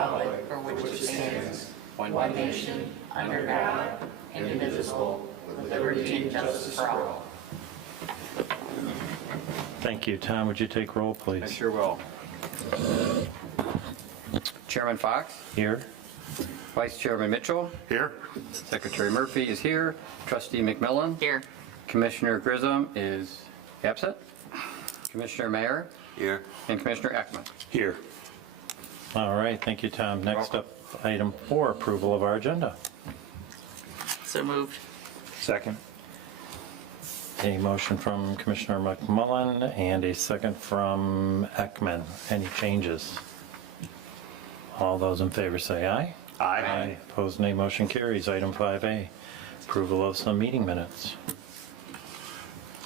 republic for which it stands, one nation, under God, indivisible, with liberty and justice for all. Thank you. Tom, would you take roll, I please? sure will. Chairman Fox, Here. Vice Chairman Mitchell, Here. Secretary Murphy is here, Trustee McMillan, Here. Commissioner Grissom is absent, Commissioner Mayer, Here. and Commissioner Ekman. Here. All right, thank you, Tom. Next up, item 4, approval of our agenda. So moved. Second. A motion from Commissioner McMullen and a second from Ekman. Any changes? All those in favor say aye. Aye. Opposed, nay. Motion carries. Item 5A, approval of some meeting minutes.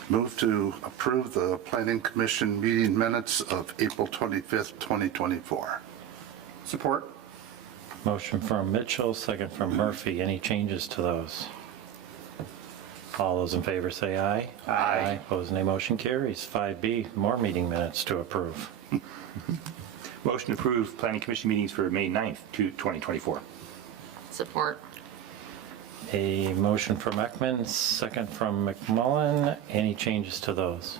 Move to approve the Planning Commission meeting minutes of April 25th, 2024. Support. Motion from Mitchell, second from Murphy. Any changes to those? All those in favor say aye. Aye. Opposed, nay. Motion carries. 5B, more meeting minutes to approve. Motion to approve planning commission meetings for May 9th, 2024. Support. A motion from Ekman, second from McMullen. Any changes to those?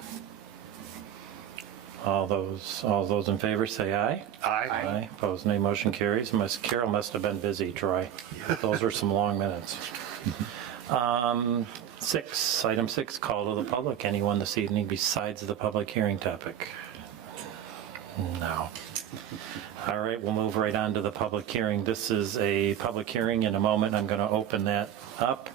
All those in favor say aye. Aye. Opposed, nay. Motion carries. Carol must have been busy, Troy. Those were some long minutes. Item 6, call to the public. Anyone this evening besides the public hearing topic? No. All right, we'll move right on to the public hearing. This is a public hearing. In a moment, I'm going to open that up.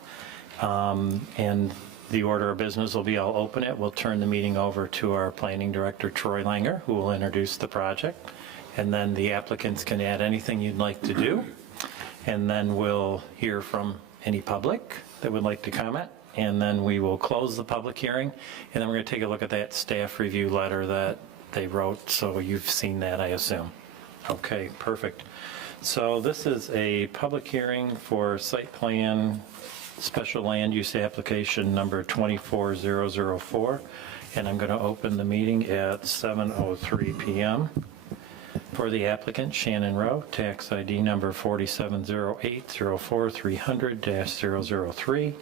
And the order of business will be I'll open it. We'll turn the meeting over to our planning director, Troy Langer, who will introduce the project. And then the applicants can add anything you'd like to do. And then we'll hear from any public that would like to comment. And then we will close the public hearing. And then we're going to take a look at that staff review letter that they wrote. So you've seen that, I assume. Okay, perfect. So this is a public hearing for site plan special land use application number 24004. And I'm going to open the meeting at 7:03 p.m. For the applicant, Shannon Rowe, tax ID number 470804300-003.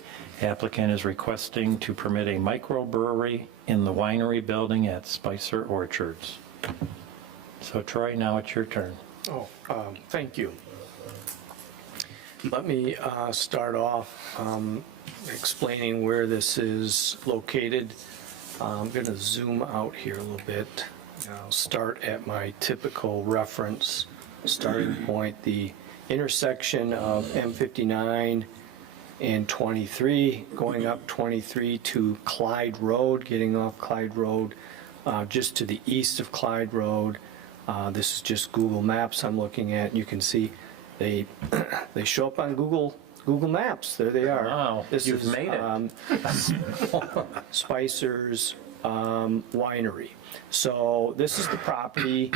Applicant is requesting to permit a microbrewery in the winery building at Spicer Orchards. So Troy, now it's your turn. Thank you. Let me start off explaining where this is located. I'm going to zoom out here a little bit. I'll start at my typical reference starting point, the intersection of M59 and 23, going up 23 to Clyde Road, getting off Clyde Road, just to the east of Clyde Road. This is just Google Maps I'm looking at. You can see they show up on Google Maps. There they are. Wow, you've made it. Spicer's Winery. So this is the property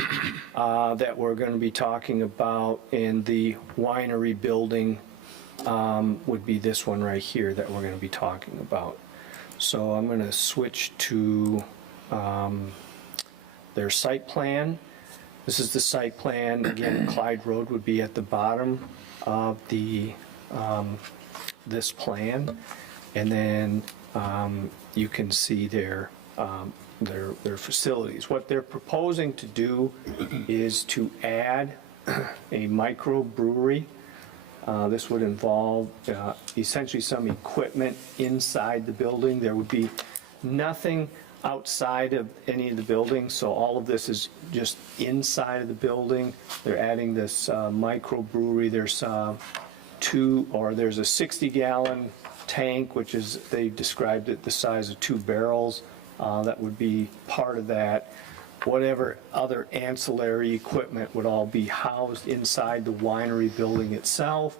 that we're going to be talking about, and the winery building would be this one right here that we're going to be talking about. So I'm going to switch to their site plan. This is the site plan. Again, Clyde Road would be at the bottom of the this plan, and then you can see their facilities. What they're proposing to do is to add a microbrewery. This would involve essentially some equipment inside the building. There would be nothing outside of any of the buildings, so all of this is just inside of the building. They're adding this microbrewery. There's there's a 60-gallon tank, which is, they described it the size of 2 barrels. That would be part of that. Whatever other ancillary equipment would all be housed inside the winery building itself.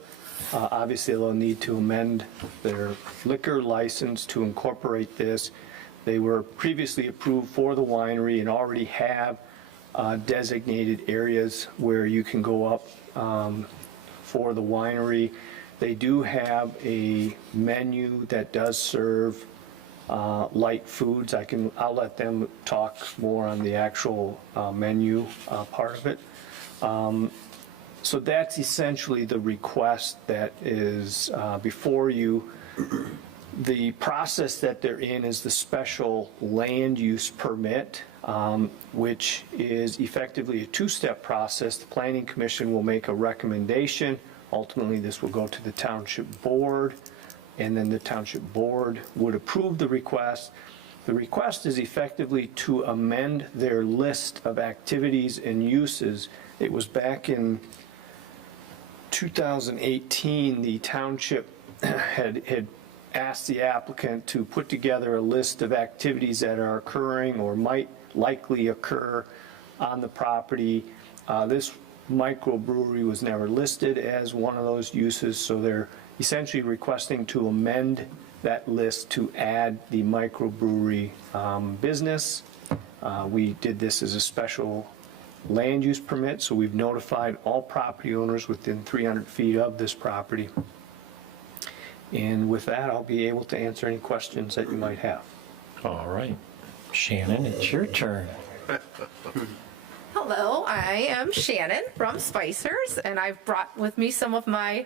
Obviously, they'll need to amend their liquor license to incorporate this. They were previously approved for the winery and already have designated areas where you can go up for the winery. They do have a menu that does serve light foods. I'll let them talk more on the actual menu part of it. So that's essentially the request that is before you. The process that they're in is the special land use permit, which is effectively a two-step process. The Planning Commission will make a recommendation. Ultimately, this will go to the Township Board, and then the Township Board would approve the request. The request is effectively to amend their list of activities and uses. It was back in 2018, the township had asked the applicant to put together a list of activities that are occurring or might likely occur on the property. This microbrewery was never listed as one of those uses, so they're essentially requesting to amend that list to add the microbrewery business. We did this as a special land use permit, so we've notified all property owners within 300 feet of this property. And with that, I'll be able to answer any questions that you might have. All right. Shannon, it's your turn. Hello, I am Shannon from Spicers, and I've brought with me some of my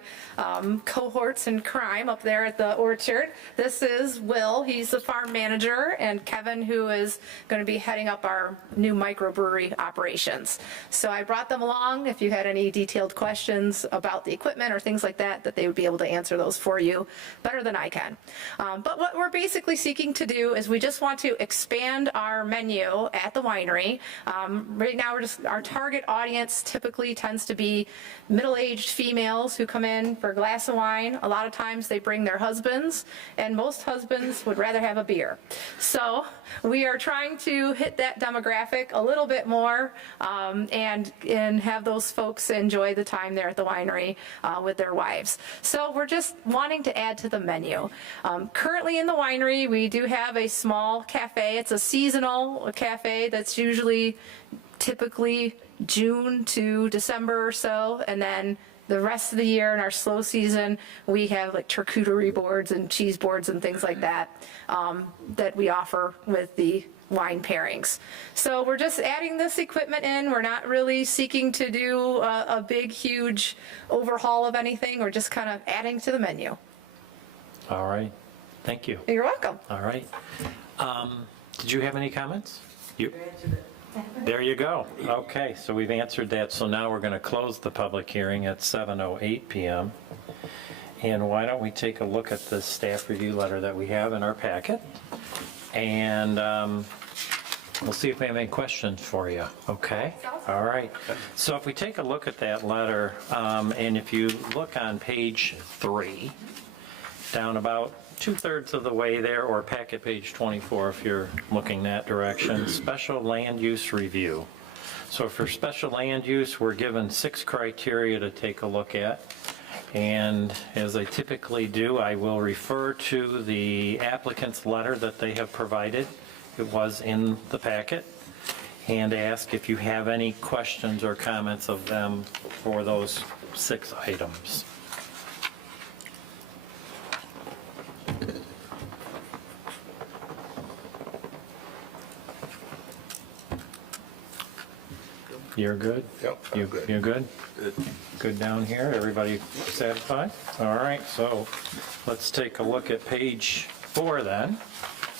cohorts in crime up there at the orchard. This is Will, he's the farm manager, and Kevin, who is going to be heading up our new microbrewery operations. So I brought them along. If you had any detailed questions about the equipment or things like that, that they would be able to answer those for you better than I can. But what we're basically seeking to do is we just want to expand our menu at the winery. Right now, our target audience typically tends to be middle-aged females who come in for a glass of wine. A lot of times they bring their husbands, and most husbands would rather have a beer. So we are trying to hit that demographic a little bit more and have those folks enjoy the time there at the winery with their wives. So we're just wanting to add to the menu. Currently in the winery, we do have a small cafe. It's a seasonal cafe that's usually typically June to December or so, and then the rest of the year in our slow season, we have like charcuterie boards and cheese boards and things like that that we offer with the wine pairings. So we're just adding this equipment in. We're not really seeking to do a big, huge overhaul of anything. We're just kind of adding to the menu. All right. Thank you. You're welcome. All right. Did you have any comments? There you go. Okay, so we've answered that. So now we're going to close the public hearing at 7:08 p.m. And why don't we take a look at the staff review letter that we have in our packet? And we'll see if we have any questions for you. Okay? All right. So if we take a look at that letter, and if you look on page 3, down about 2/3 of the way there, or packet page 24 if you're looking that direction, special land use review. So for special land use, we're given 6 criteria to take a look at. And as I typically do, I will refer to the applicant's letter that they have provided. It was in the packet. And ask if you have any questions or comments of them for those 6 items. You're good? Yep, I'm good. You're good? Good down here? Everybody satisfied? All right, so let's take a look at page 4 then.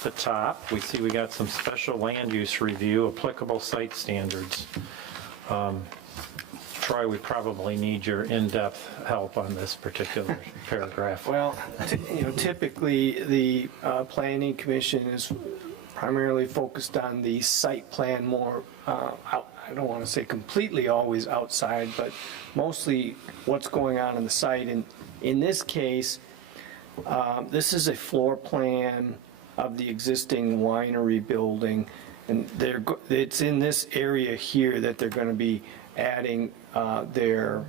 The top, we see we got some special land use review, applicable site standards. Troy, we probably need your in-depth help on this particular paragraph. Well, typically, the Planning Commission is primarily focused on the site plan more, I don't want to say completely always outside, but mostly what's going on in the site. And in this case, this is a floor plan of the existing winery building. And it's in this area here that they're going to be adding their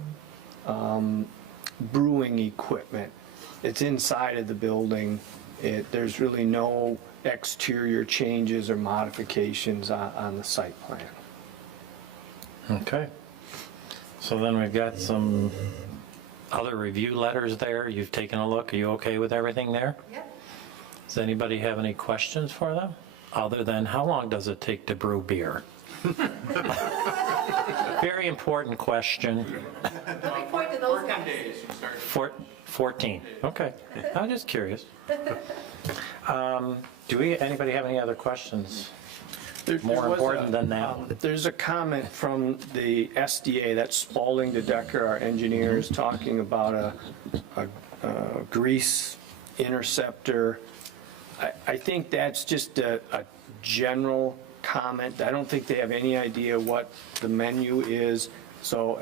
brewing equipment. It's inside of the building. There's really no exterior changes or modifications on the site plan. Okay. So then we've got some other review letters there. You've taken a look. Are you okay with everything there? Yep. Does anybody have any questions for them? Other than how long does it take to brew beer? Very important question. Let me point to those guys. 14, okay. I'm just curious. Anybody have any other questions? More important than that. There's a comment from the SDA, that's Spalding to Decker, our engineers, talking about a grease interceptor. I think that's just a general comment. I don't think they have any idea what the menu is. So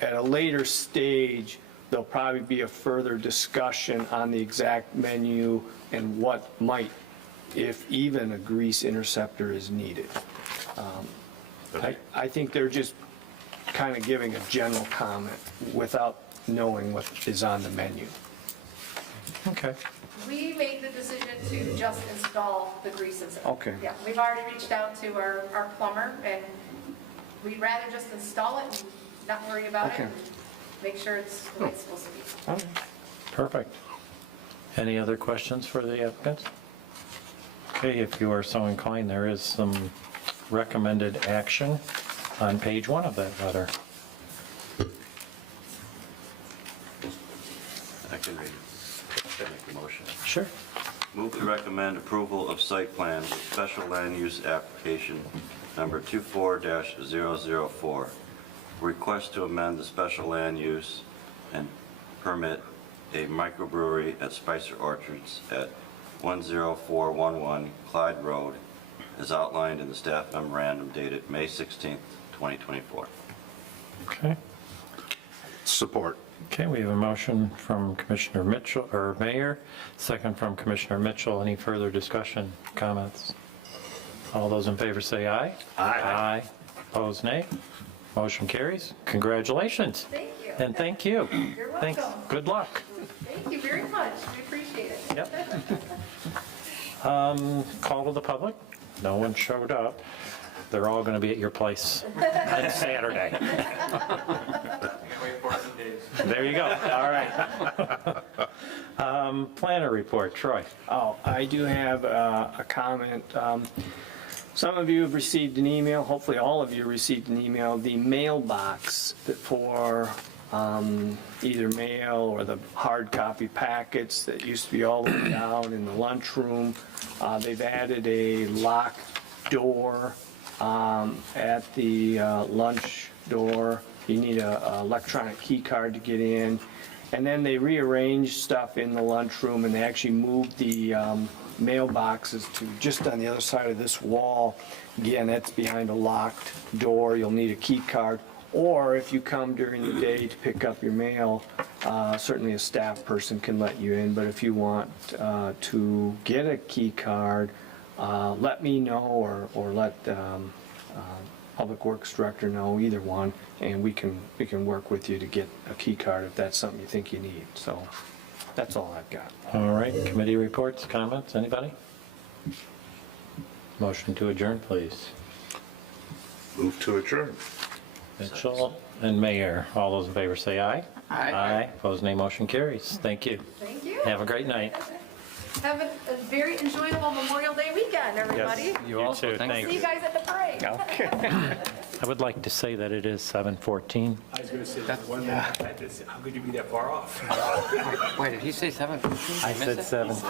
at a later stage, there'll probably be a further discussion on the exact menu and what might, if even a grease interceptor is needed. I think they're just kind of giving a general comment without knowing what is on the menu. Okay. We made the decision to just install the grease interceptor. Okay. Yeah, we've already reached out to our plumber, and we'd rather just install it and not worry about it. Okay. And make sure it's the way it's supposed to be. Perfect. Any other questions for the applicants? Okay, if you are so inclined, there is some recommended action on page 1 of that letter. I can read it. Can I make the motion? Sure. Move to recommend approval of site plan with special land use application number 24-004. Request to amend the special land use and permit a microbrewery at Spicer Orchards at 10411 Clyde Road, as outlined in the staff memorandum dated May 16th, 2024. Okay. Support. Okay, we have a motion from Commissioner Mitchell, or Mayor, second from Commissioner Mitchell. Any further discussion, comments? All those in favor say aye. Aye. Opposed, nay. Motion carries. Congratulations. Thank you. And thank you. You're Thanks. welcome. Good luck. Thank you very much. We appreciate it. Yep. Call to the public. No one showed up. They're all going to be at your place on Saturday. Wait 14 days. There you go. All right. Planner report, Troy. Oh, I do have a comment. Some of you have received an email, hopefully all of you received an email, the mailbox for either mail or the hard copy packets that used to be all the way down in the lunchroom. They've added a locked door at the lunch door. You need an electronic key card to get in. And then they rearranged stuff in the lunchroom, and they actually moved the mailboxes to just on the other side of this wall. Again, that's behind a locked door. You'll need a key card. Or if you come during the day to pick up your mail, certainly a staff person can let you in. But if you want to get a key card, let me know or let Public Works Director know, either one, and we can work with you to get a key card if that's something you think you need. So that's all I've got. All right, committee reports, comments, anybody? Motion to adjourn, please. Move to adjourn. Mitchell and Mayor, all those in favor say aye. Aye. Aye, opposed nay, motion carries. Thank you. Thank you. Have a great night. Have a very enjoyable Memorial Day weekend, everybody. You You also, too, thank thanks. See you guys at the parade. Okay. I would like to say that it is 7:14. I was going to say, how could you be that far off? Wait, did he say 7:15? I said 7:15.